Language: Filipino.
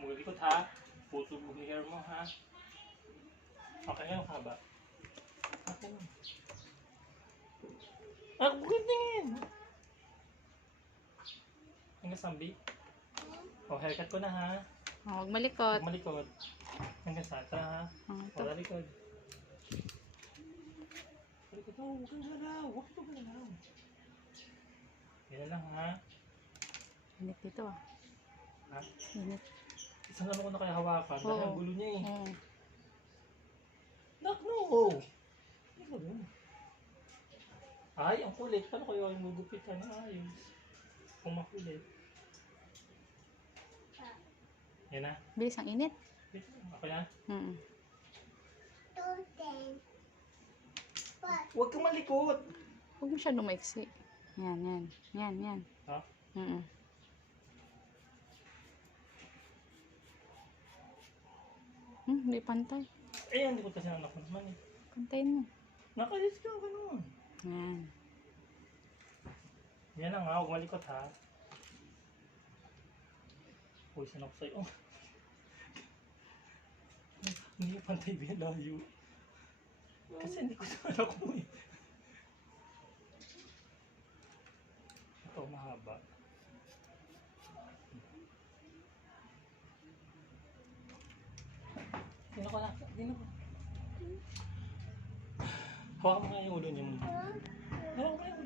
Mulikot ha. Puso mo hair mo ha. Okay nga yung haba. Okay lang. Ah, bukit tingin! Hanggang sambi. O, haircut ko na ha. Huwag malikot. Huwag malikot. Hanggang sata ha. Ito. Wala likod. Malikot mo, huwag kang galaw. Huwag kang galaw. Yan lang ha. Init dito ah. Ha? Init. Isang ano ko na kaya hawakan. Dahil ang gulo niya eh. Oo. Nak, no! Ano ba dun? Ay, ang kulit. Paano kayo yung gugupitan na ayos? Kung makulit. Yan na. Bilis ang init. Ako na. Huwag kang malikot. Huwag mo siya lumaiksi. Yan, yan. Yan, yan. Ha? Hindi pantay. Eh, hindi ko kasi anak ko naman eh. Pantayin mo. Nakalis ka, ganun. Yan. Yan na nga, huwag malikot ha. Puwisan ako sa'yo. Hindi pantay layo. Kasi hindi ko sa anak mo eh. Ito, mahaba. Dino ko na. Dino ko. Hawakan mo nga yung ulo niya muna. Hawakan mo nga yung ulo